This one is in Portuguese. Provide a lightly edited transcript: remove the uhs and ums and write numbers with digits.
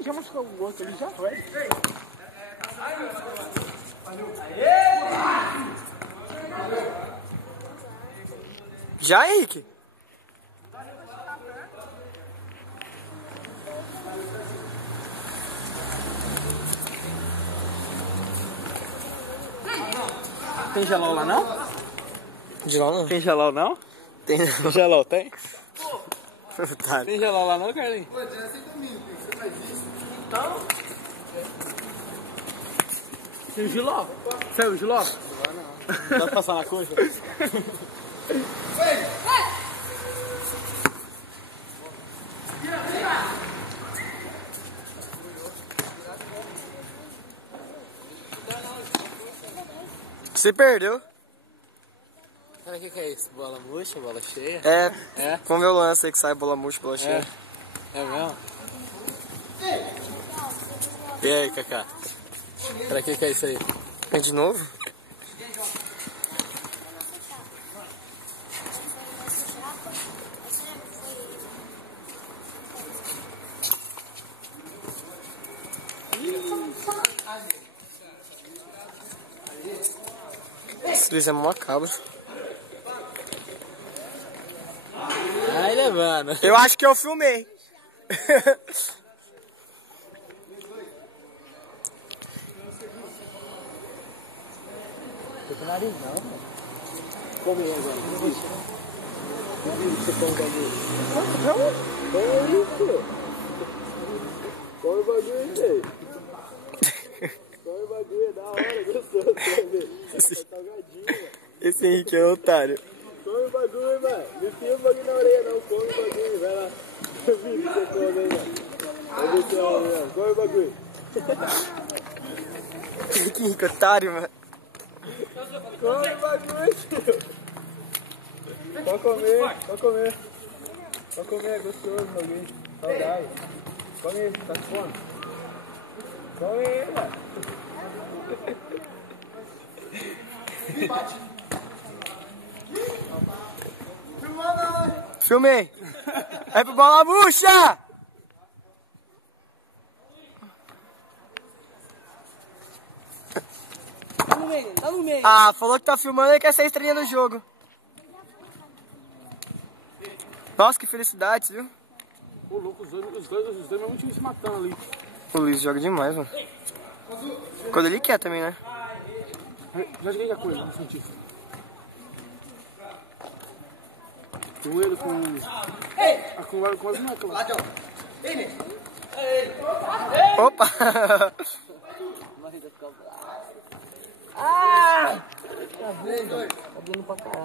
Ih, já machucou o outro ali, já foi. Já, Henrique? Tem gelol lá não? Gelol não. Tem gelol não? Tem Gelol tem? tá. Tem gelol lá não, Carlinhos? Pô, já é assim comigo, você faz isso. Então. Tem o giló? Saiu o giló? Não. Dá pra passar na coxa? Você perdeu. Cara, o que é isso? Bola murcha, bola cheia? É. É? Vamos ver o lance aí que sai bola murcha, bola cheia. É mesmo? E aí, Kaká? Pra que é isso aí? Vem de novo? Esse Luiz é macabro. Ai, levando. Eu acho que eu filmei. Tô com o nariz não, mano. Come aí agora. Você come o bagulho. Come isso. Come o bagulho aí. Come o bagulho, é da hora, gostoso. É salgadinho, mano. Esse Henrique é otário. Come o bagulho, mano. Não enfia o bagulho na orelha, não. Come o bagulho, vai lá. Viu que você come aí, mano. Vai ver se é hora, mano. Come o bagulho. Que Henrique otário, mano. Come o bagulho, tio. Pode comer, pode comer. Pode comer, é gostoso o bagulho. Saudade. Come aí, tá com fome? Come aí, mano. Filmei. É pro bola murcha! Tá no meio, tá no meio. Ah, falou que tá filmando e quer ser estrelinha do jogo. Nossa, que felicidade, viu? Ô, louco, os dois mesmo time se matando ali. O Luiz joga demais, mano. Quando ele quer também, né? Já joguei com ele, não senti. Com ele, com as moleques. Opa! Ah! Tá vendo pra caralho.